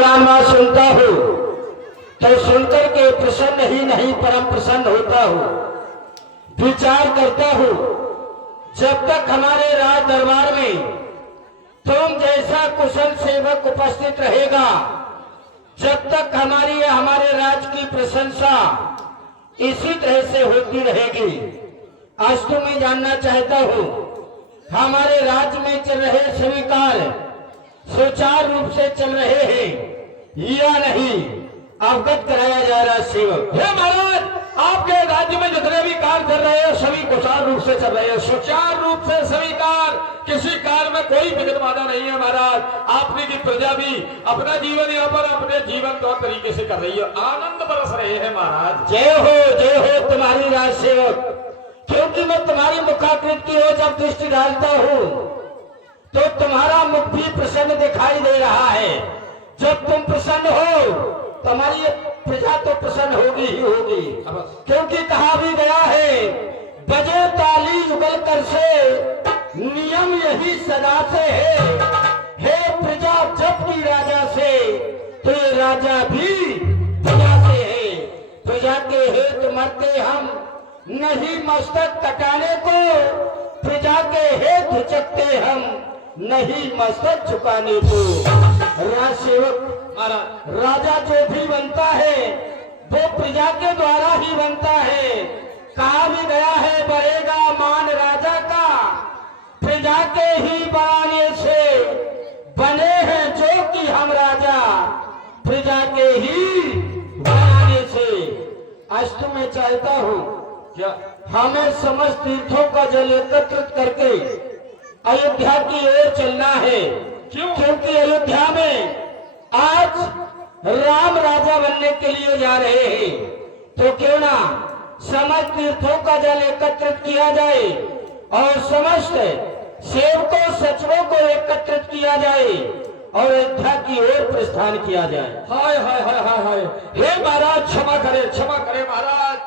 मैं सुनता हूँ तो सुनकर के प्रसन्न ही नहीं परम प्रसन्न होता हूँ, विचार करता हूँ। जब तक हमारे राज दरबार में तुम जैसा कुशल सेवक उपस्थित रहेगा, जब तक हमारे राज की प्रशंसा इसी तरह से होती रहेगी। आज तो मैं जानना चाहता हूँ, हमारे राज्य में चल रहे सभी कार्य सुचारू रूप से चल रहे हैं या नहीं, अवगत कराया जा रहा है सेवक। हे महाराज, आपके राज्य में जितने भी कार्य चल रहे हैं सभी कुशल रूप से चल रहे हैं, सुचारू रूप से सभी कार्य, किसी कार्य में कोई विघ्न बाधा नहीं है महाराज। आपने की प्रजा भी अपना जीवन यहाँ पर अपने जीवन तौर तरीके से कर रही है, आनंद बरस रहे हैं महाराज। जय हो तुम्हारी राज सेवक, क्योंकि मैं तुम्हारी मुखाकृत की ओर जब दृष्टि डालता हूँ तो तुम्हारा मुख भी प्रसन्न दिखाई दे रहा है। जब तुम प्रसन्न हो तुम्हारी प्रजा तो प्रसन्न होगी ही होगी, क्योंकि कहा भी गया है, बजे ताली युगल कर से नियम यही सदा से है। हे प्रजा जब की राजा से, तो ये राजा भी प्रजा से है। प्रजा के हेतु मरते हम, नहीं मस्तक कटाने को, प्रजा के हेतु झुकते हम, नहीं मस्तक झुकाने को। राज सेवक राजा जो भी बनता है वो प्रजा के द्वारा ही बनता है। कहा भी गया है, बढ़ेगा मान राजा का प्रजा के ही बढ़ाने से, बने हैं जो कि हम राजा प्रजा के ही बढ़ाने से। आज तो मैं चाहता हूँ क्या हमें समस्त तीर्थों का जल एकत्रित करके अयोध्या की ओर चलना है। क्योंकि अयोध्या में आज राम राजा बनने के लिए जा रहे हैं, तो क्यों ना समस्त तीर्थों का जल एकत्रित किया जाए और समस्त सेवकों सचिवों को एकत्रित किया जाए और अयोध्या की ओर प्रस्थान किया जाए। हाय हाय हाय हाय हाय, हे महाराज क्षमा करे महाराज।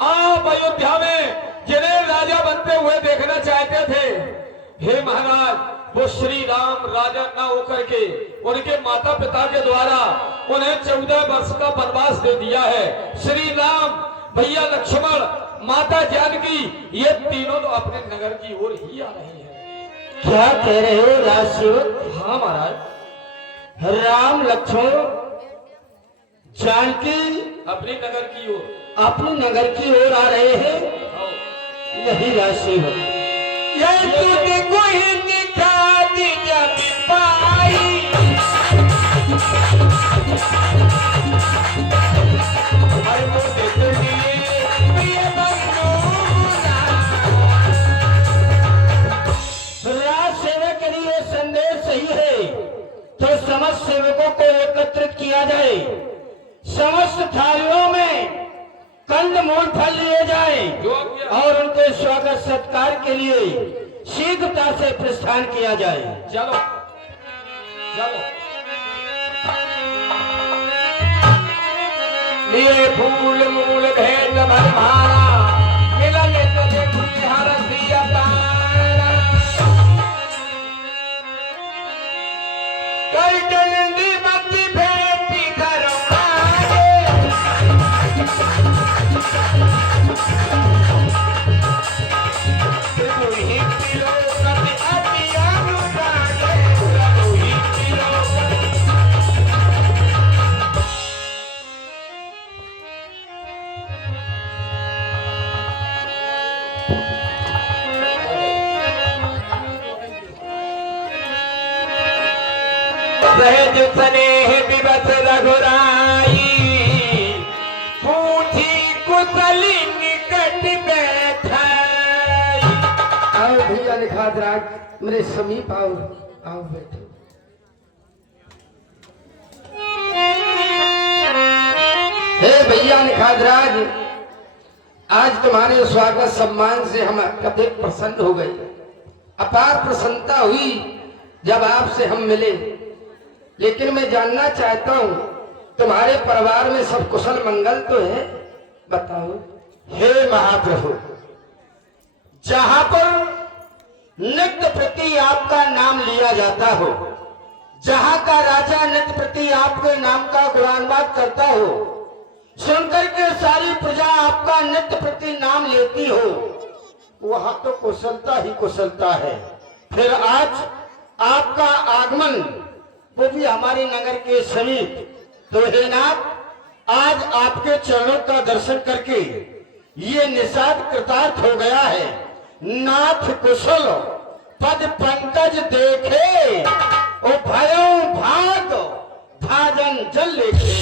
आप अयोध्या में जिन्हें राजा बनते हुए देखना चाहते थे, हे महाराज, वो श्री राम राजा न होकर के उनके माता पिता के द्वारा उन्हें 14 वर्ष का वनवास दे दिया है। श्री राम, भैया लक्ष्मण, माता जानकी, ये तीनों तो अपने नगर की ओर ही आ रहे हैं। क्या कह रहे हो राज सेवक? हाँ महाराज, राम लक्ष्मण जानकी अपनी नगर की ओर, अपने नगर की ओर आ रहे हैं। नहीं राज सेवक, तुझको ही दिखा दी जब पाई, राज सेवक के लिए संदेश सही है तो समस्त सेवकों को एकत्रित किया जाए, समस्त थालियों में कंद मूल फल लिए जाए और उनके स्वागत सत्कार के लिए शीघ्रता से प्रस्थान किया जाए। चलो चलो, लिए फूल मूल भेद भरमारा, मिलन तुझे हर सिया पारा, कर डंडी बत्ती भेंटी करुणारे, तुही पिलो कति अति अनुरागे, तुही पिलो सहज स्नेह विवश रघुराई, पूछी कुशली निकट बैठाई। आओ भैया निखादराज, मेरे समीप आओ, आओ बैठो। हे भैया निखादराज, आज तुम्हारे स्वागत सम्मान से हम अत्यधिक प्रसन्न हो गए। अपार प्रसन्नता हुई जब आपसे हम मिले। लेकिन मैं जानना चाहता हूँ, तुम्हारे परिवार में सब कुशल मंगल तो है? बताओ। हे महाप्रभु, जहां पर नित्य प्रति आपका नाम लिया जाता हो, जहां का राजा नित्य प्रति आपके नाम का गुणानुवाद करता हो, सुनकर के सारी प्रजा आपका नित्य प्रति नाम लेती हो, वहां तो कुशलता ही कुशलता है। फिर आज आपका आगमन वो भी हमारे नगर के समीप, तो हे नाथ, आज आपके चरणों का दर्शन करके ये निषाद कृतार्थ हो गया है। नाथ कुशल पद पंकज देखे, ओ भयो भाग भाजन जल लेके।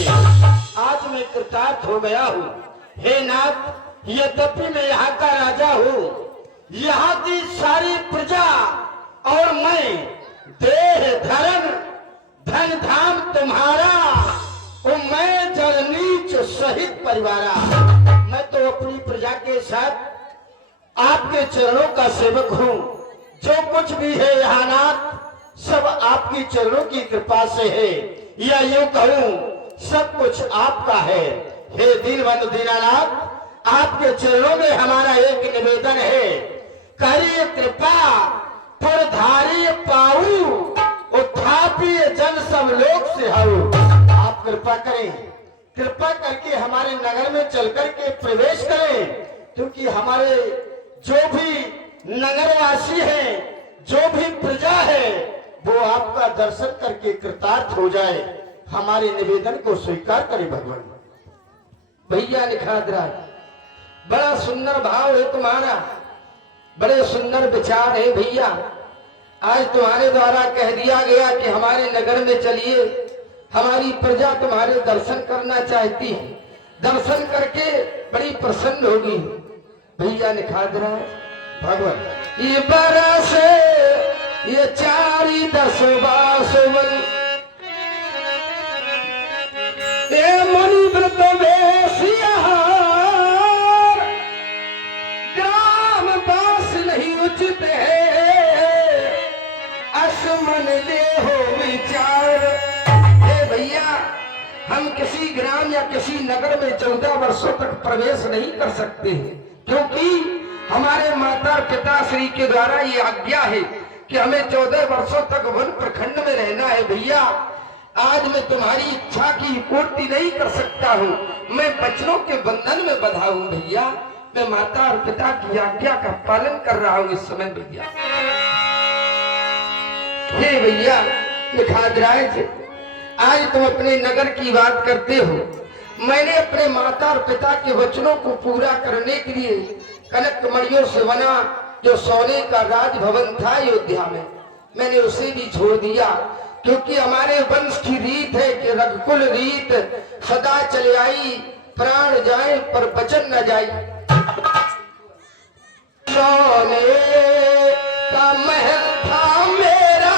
आज मैं कृतार्थ हो गया हूँ। हे नाथ, यद्यपि मैं यहाँ का राजा हूँ, यहाँ की सारी प्रजा और मैं देह धर्म धन धाम तुम्हारा, ओ मैं जल नीच सहित परिवारा। मैं तो अपनी प्रजा के साथ आपके चरणों का सेवक हूँ। जो कुछ भी है यहाँ नाथ, सब आपकी चरणों की कृपा से है, या यूं कहूँ सब कुछ आपका है। हे दीनबंधु दीनानाथ, आपके चरणों में हमारा एक निवेदन है, करिए कृपा परधारी पाऊ, उठापी जन सब लोग से हऊ। आप कृपा करें, कृपा करके हमारे नगर में चल करके प्रवेश करें, क्योंकि हमारे जो भी नगरवासी हैं, जो भी प्रजा है, वो आपका दर्शन करके कृतार्थ हो जाए। हमारे निवेदन को स्वीकार करें भगवान। भैया निखादराज, बड़ा सुंदर भाव है तुम्हारा, बड़े सुंदर विचार है भैया। आज तुम्हारे द्वारा कह दिया गया कि हमारे नगर में चलिए, हमारी प्रजा तुम्हारे दर्शन करना चाहती है, दर्शन करके बड़ी प्रसन्न होगी। भैया निखादराज, भगवान ये बरस ये चारी दस बासुवन, ये मुनि व्रत ग्राम बास नहीं उचित है, असमन ले हो विचार। भैया, हम किसी ग्राम या किसी नगर में 14 वर्षों तक प्रवेश नहीं कर सकते, क्योंकि हमारे माता पिता श्री के द्वारा ये आज्ञा है कि हमें 14 वर्षों तक वन प्रखंड में रहना है। भैया, आज मैं तुम्हारी इच्छा की पूर्ति नहीं कर सकता हूँ, मैं बचनों के बंधन में बंधा हूँ। भैया, मैं माता और पिता की आज्ञा का पालन कर रहा हूँ इस समय। भैया, हे भैया निखादराज, आज तुम अपने नगर की बात करते हो। मैंने अपने माता और पिता के वचनों को पूरा करने के लिए कनक मणियों से बना जो सोने का राजभवन था अयोध्या में, मैंने उसे भी छोड़ दिया, क्योंकि हमारे वंश की रीत है कि रघुकुल रीत सदा चले आई, प्राण जाए पर वचन न जाए। सोने का महल था मेरा,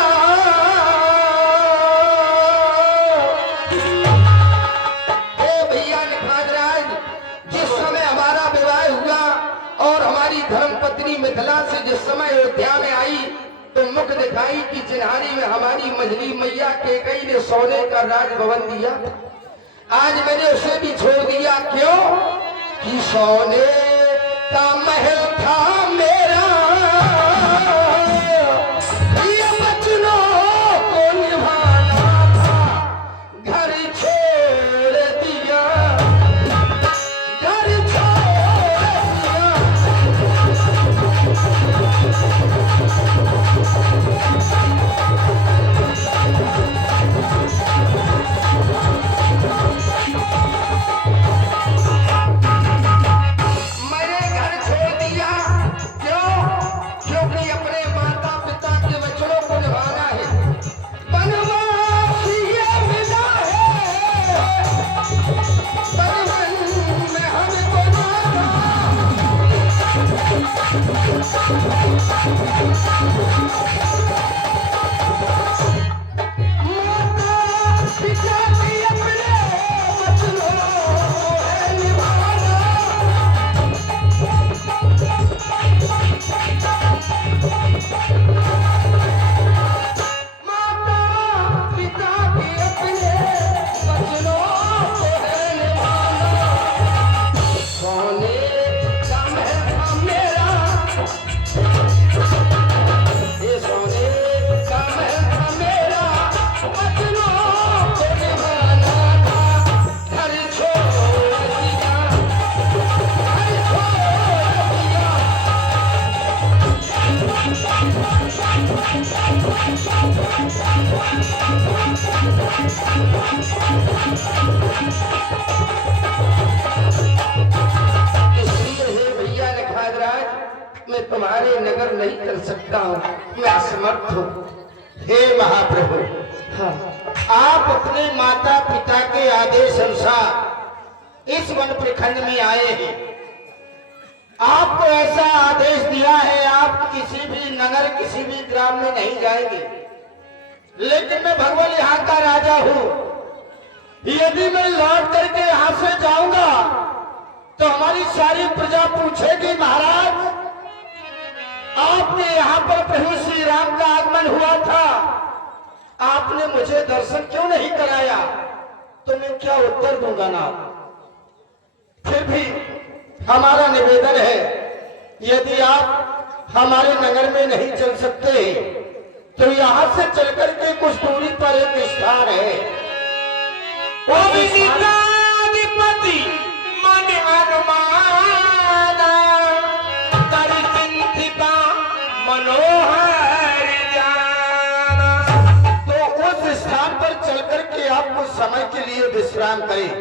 भैया निखादराज, जिस समय हमारा विवाह हुआ और हमारी धर्मपत्नी मिथिला से जिस समय अयोध्या में आई, तो मुख दिखाई कि चिन्हारी में हमारी मंझली मैया कैकेयी ने सोने का राजभवन दिया। आज मैंने उसे भी छोड़ दिया। क्यों? कि सोने का महल था मेरा, ये बचनों को निभाना था, घर छोड़ दिया, घर छोड़ दिया। मैंने घर छोड़ दिया। क्यों? तुम्हारे नगर नहीं चल सकता हूँ, मैं असमर्थ हूँ। हे महाप्रभु, हाँ, आप अपने माता पिता के आदेश अनुसार इस वन प्रखंड में आए हैं। आपको ऐसा आदेश दिया है, आप किसी भी नगर, किसी भी ग्राम में नहीं जाएंगे। लेकिन मैं भगवान यहाँ का राजा हूँ। यदि मैं लौट करके यहाँ से जाऊंगा तो हमारी सारी प्रजा पूछेगी, महाराज आपने यहाँ पर प्रभु श्री राम का आगमन हुआ था, आपने मुझे दर्शन क्यों नहीं कराया? तो मैं क्या उत्तर दूंगा ना? फिर भी हमारा निवेदन है, यदि आप हमारे नगर में नहीं चल सकते तो यहाँ से चलकर के कुछ दूरी पर एक स्थान है। अधिपति मन अनुमाना कर चिंतिता मनोहर जाना। तो उस स्थान पर चलकर के आप कुछ समय के लिए विश्राम करें,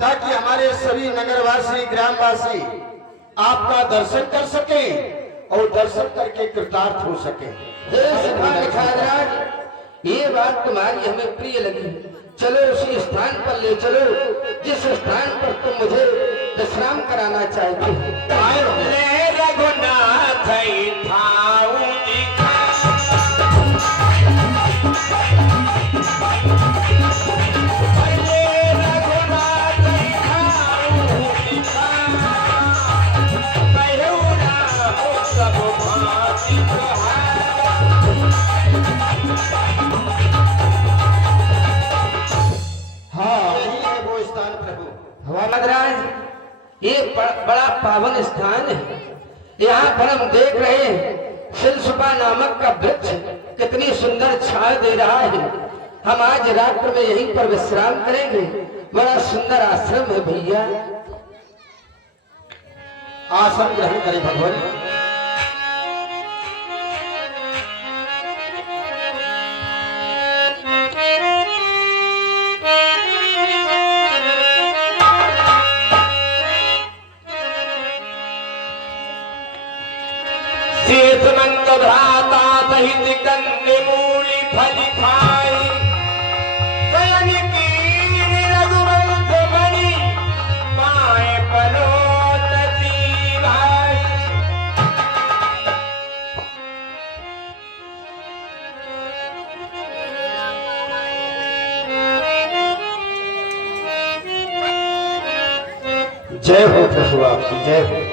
ताकि हमारे सभी नगरवासी, ग्रामवासी आपका दर्शन कर सके और दर्शन करके कृतार्थ हो सके। हे सभा निखादराज, ये बात तुम्हारी हमें प्रिय लगी। चलो उसी स्थान पर ले चलो जिस स्थान पर तुम मुझे विश्राम कराना चाहते हो। ले रघुनाथ थाऊ महाराज, ये बड़ा पावन स्थान है। यहाँ पर हम देख रहे हैं शिलसुपा नामक का वृक्ष कितनी सुंदर छाया दे रहा है। हम आज रात्र में यहीं पर विश्राम करेंगे। बड़ा सुंदर आश्रम है भैया। आसन ग्रहण करें भगवान। शेष मंद भ्राता सहित कन्या मूली फल खाई गयन कीन रघुवंश बनी पाए पलोतती भाई। जय हो प्रभु, आपकी जय हो।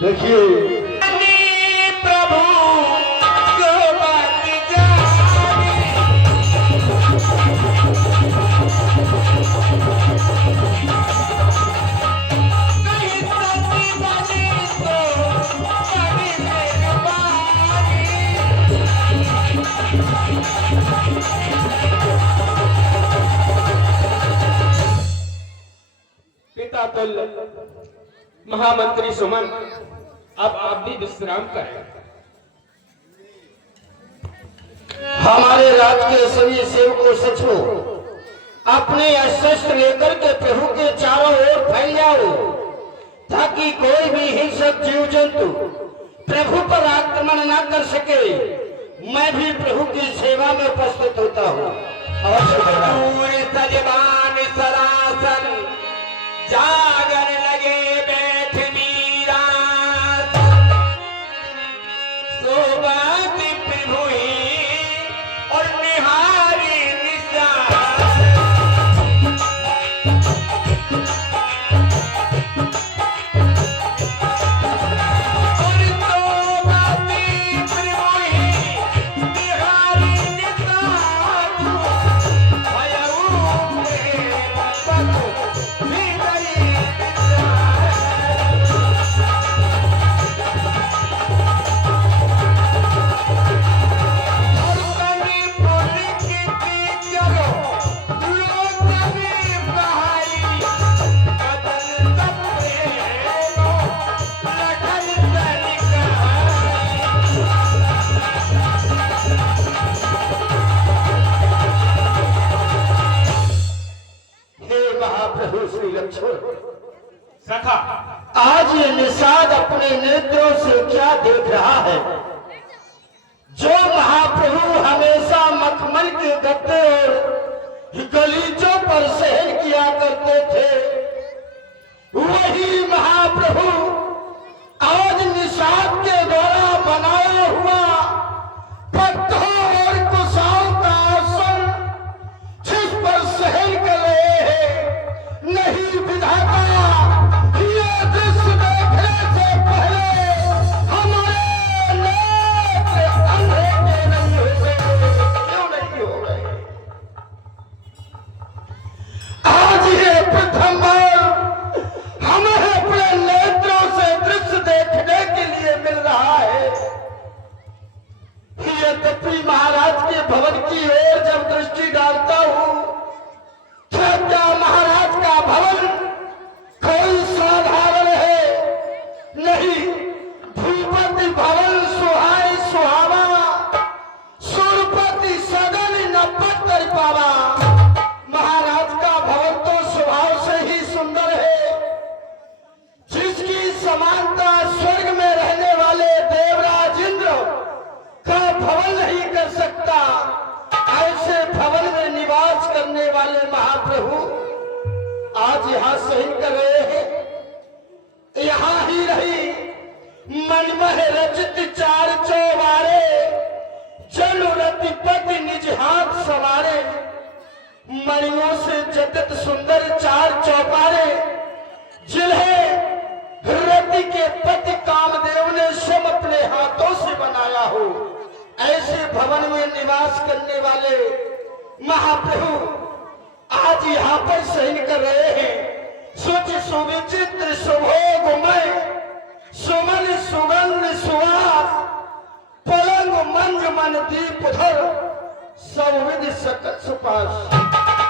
देखिए प्रभु जो बात जाने कहीं सती बने तो कभी मेहरबानी। पिता तुल्य महामंत्री सुमन, अब आप भी विश्राम करें। हमारे राज के सभी सेवकों सचिवों, अपने अस्त्र लेकर के प्रभु के चारों ओर फैल जाओ, ताकि कोई भी हिंसक जीव जंतु प्रभु पर आक्रमण न कर सके। मैं भी प्रभु की सेवा में उपस्थित होता हूँ। अवश्य पूरे सजमान सरासन जागर लगे बैठ मीरा सोबत प्रभु ही और निहारी निशान। और सोबत प्रभु ही निहारी निशान। भयऊ प्रेम पतु विदई छोड़। सखा आज ये निषाद अपने नेत्रों से क्या देख रहा है? जो महाप्रभु हमेशा मखमल के गद्दे और गलीचों पर शयन किया करते थे, वही महाप्रभु आज निषाद के द्वारा बनाया हुआ पत्थर और कुशाओं का आसन जिस पर शयन कर रहे हैं। नहीं विधाता, ये दृश्य देखने से पहले हमारे नेत्र अंधे के नहीं हो गए। क्यों नहीं हो गए? आज ये प्रथम बार हमें अपने नेत्रों से दृश्य देखने के लिए मिल रहा है। यद्यपि महाराज के भवन की ओर जब दृष्टि डालता हूं, तो क्या महाराज का भवन कोई साधारण है? नहीं, भूपति भवन सुहाई सुहावा, सुरपति सदन नपत्तर पावा। महाराज का भवन तो स्वभाव से ही सुंदर है, जिसकी समानता स्वर्ग में रहने वाले देवराज इंद्र का भवन नहीं कर सकता। ऐसे भवन में निवास करने वाले महाप्रभु आज यहाँ शयन कर रहे हैं। यहाँ ही रही मनमह रचित चार चौबारे, जनु रतिपति निज हाथ सवारे। मणियों से जटित सुंदर चार चौबारे, जिन्हें रति के पति कामदेव ने स्वयं अपने हाथों से बनाया हो, ऐसे भवन में निवास करने वाले महाप्रभु आज यहाँ पर शयन कर रहे हैं। सुच सुविचित्र सुभोगमय, सुमन सुगंध सुवास, पलंग मंज मन दीप धर, सब विधि सकत सुपास।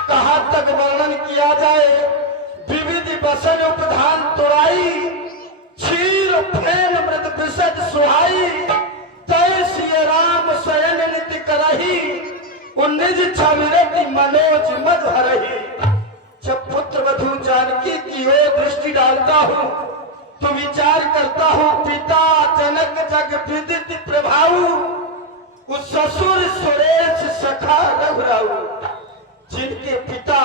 कहाँ तक वर्णन किया जाए? विविध बसन उपधान तुराई, क्षीर फेन मृद विशद सुहाई, तय सिय राम शयन नित्य करही, निज छविरति मनोज मद हरही। जब पुत्र वधू जानकी की ओर दृष्टि डालता हूँ तो विचार करता हूँ, पिता जनक जग विदित प्रभाऊ, उस ससुर सुरेश सखा रघुराऊ। जिनके पिता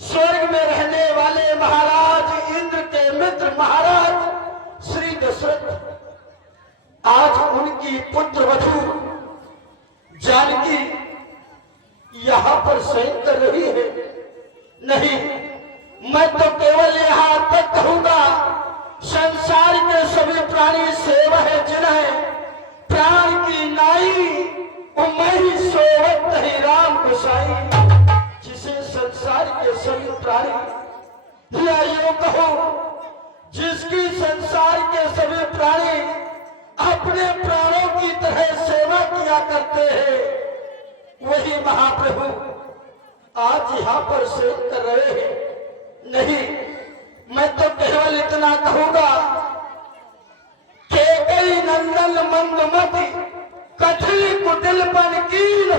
स्वर्ग में रहने वाले महाराज इंद्र के मित्र महाराज श्री दशरथ, आज उनकी पुत्र वधू जानकी यहाँ पर शयन कर रही है। नहीं, मैं तो केवल यहाँ तक कहूंगा, संसार के सभी प्राणी सेव है जिन्हें प्राण की नाई, मैं ही सोवत ही राम गोसाई। जिसे संसार के सभी प्राणी, या यूं कहो जिसकी संसार के सभी प्राणी अपने प्राणों की तरह सेवा किया करते हैं, वही महाप्रभु आज यहाँ पर शयन कर रहे हैं। नहीं, मैं तो केवल इतना कहूंगा, केकई नंदन मंदमति कठिल कुटिल पन कीन,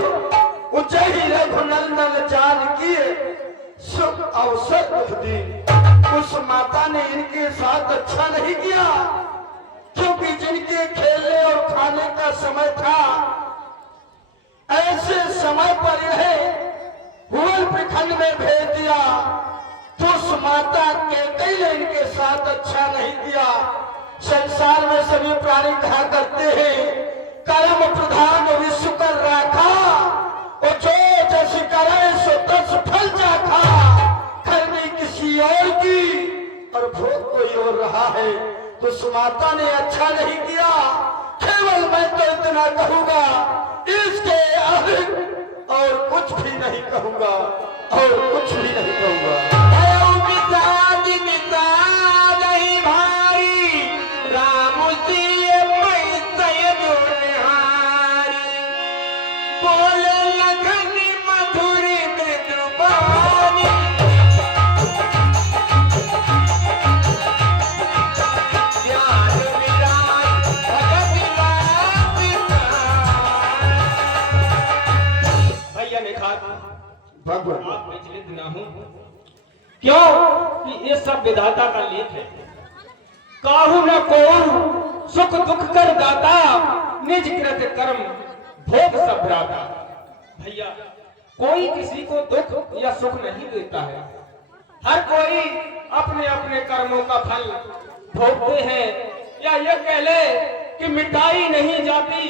उजही रघुनंदन जानकी सुख अवसर दुख दी। उस माता ने इनके साथ अच्छा नहीं किया, क्योंकि जिनके खेलने और खाने का समय था, ऐसे समय पर इन्हें हुल प्रखंड में भेज दिया। तो उस माता के कई ने इनके साथ अच्छा नहीं किया। संसार में सभी प्राणी कहा करते हैं, कर्म प्रधान विश्व कर रखा, और जो जैसे करे सो तस फल चाखा। करनी किसी और की और भोग कोई और रहा है। तो उस माता ने अच्छा नहीं किया। केवल मैं तो इतना कहूंगा, इसके अधिक और कुछ भी नहीं कहूंगा, और कुछ भी नहीं कहूंगा। नहीं भाई राम बोले लगनी मधुरी मृदुबानी, भगवान आप विचलित ना हूं, क्यों कि ये सब विधाता का लेख है। काहू न को सुख दुख कर दाता, निज कृत कर्म भोग सब भ्राता। भैया कोई किसी को दुख या सुख नहीं देता है, हर कोई अपने अपने कर्मों का फल भोगते हैं। या ये कह ले कि मिटाई नहीं जाती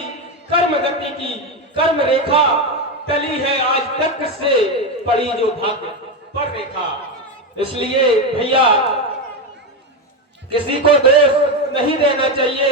कर्म गति की कर्म रेखा, टली है आज तक से पड़ी जो भाग्य पर रेखा। इसलिए भैया किसी को दोष नहीं देना चाहिए।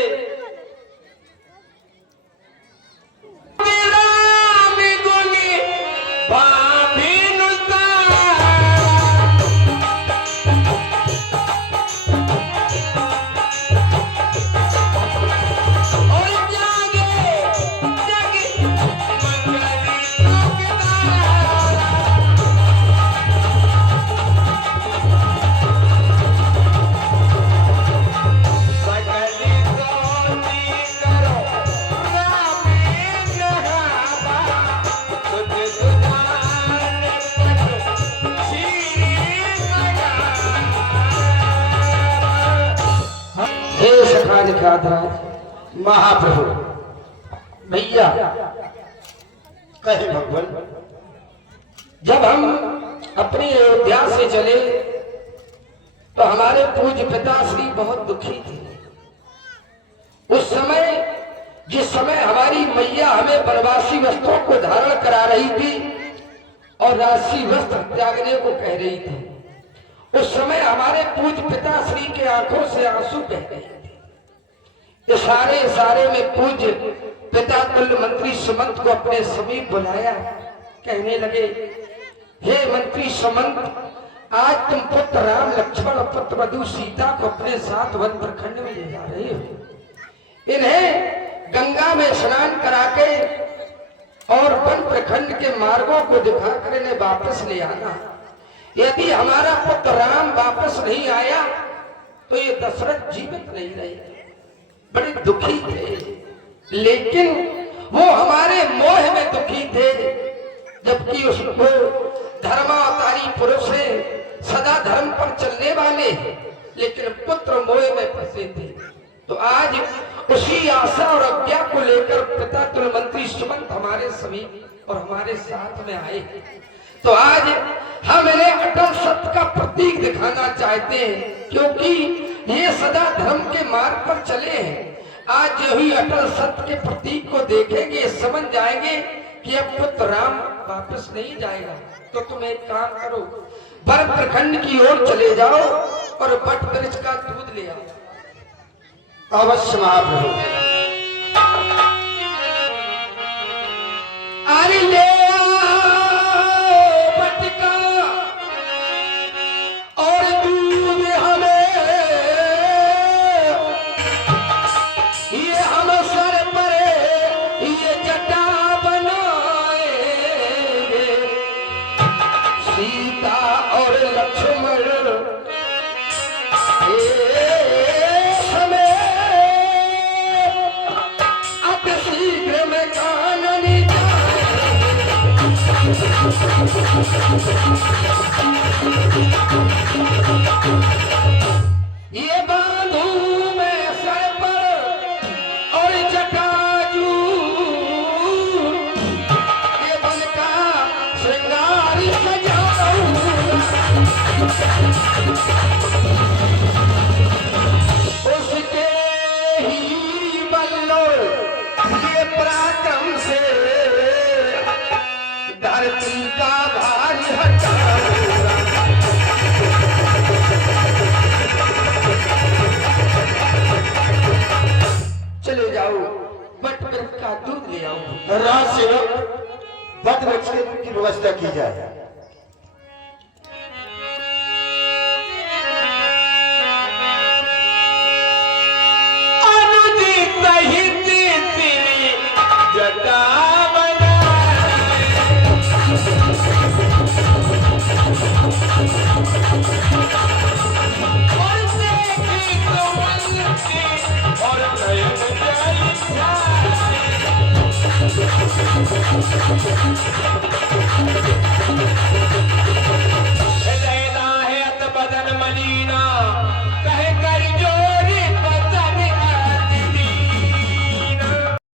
महाप्रभु भैया कहे भगवान, जब हम अपनी अयोध्या से चले तो हमारे पूज्य पिताश्री बहुत दुखी थे। उस समय जिस समय हमारी मैया हमें वनवासी वस्त्रों को धारण करा रही थी और राशि वस्त्र त्यागने को कह रही थी, उस समय हमारे पूज्य पिताश्री के आंखों से आंसू बह रहे थे। इशारे इशारे में पूज्य पिता तुल्य मंत्री सुमंत को अपने समीप बुलाया, कहने लगे, हे मंत्री सुमंत, आज तुम पुत्र राम लक्ष्मण और पुत्र वधू सीता को अपने साथ वन प्रखंड में ले जा रहे हो। इन्हें गंगा में स्नान करा के और वन प्रखंड के मार्गों को दिखाकर इन्हें वापस ले आना। यदि हमारा पुत्र राम वापस नहीं आया तो ये दशरथ जीवित नहीं रहे। बड़े दुखी थे, लेकिन वो हमारे मोह में दुखी थे, जबकि उसको धर्मावतारी पुरुष है, सदा धर्म पर चलने वाले, लेकिन पुत्र मोह में फंसे थे। तो आज उसी आशा और आज्ञा को लेकर पिता तुल्य मंत्री सुमंत हमारे समीप और हमारे साथ में आए। तो आज हम इन्हें अटल सत्य का प्रतीक दिखाना चाहते हैं, क्योंकि ये सदा धर्म के मार्ग पर चले हैं। आज जो ही अटल सत्य के प्रतीक को देखेंगे, समझ जाएंगे कि अब पुत्र राम वापस नहीं जाएगा। तो तुम एक काम करो, वन प्रखंड की ओर चले जाओ और बट वृक्ष का दूध ले आओ। अवश्य महाप्रभु। अरे ले ये बांधू मैं सर पर और जटाजू, ये बन का श्रृंगार सजाऊं, उसके ही बल्लो ये पराक्रम से धरती का भार हटाऊंगा। चले जाओ, बट वृक्ष का दूध ले आओ। राज सेवक, बट वृक्ष की व्यवस्था की जाए। अनुदित हित तेरी जटा और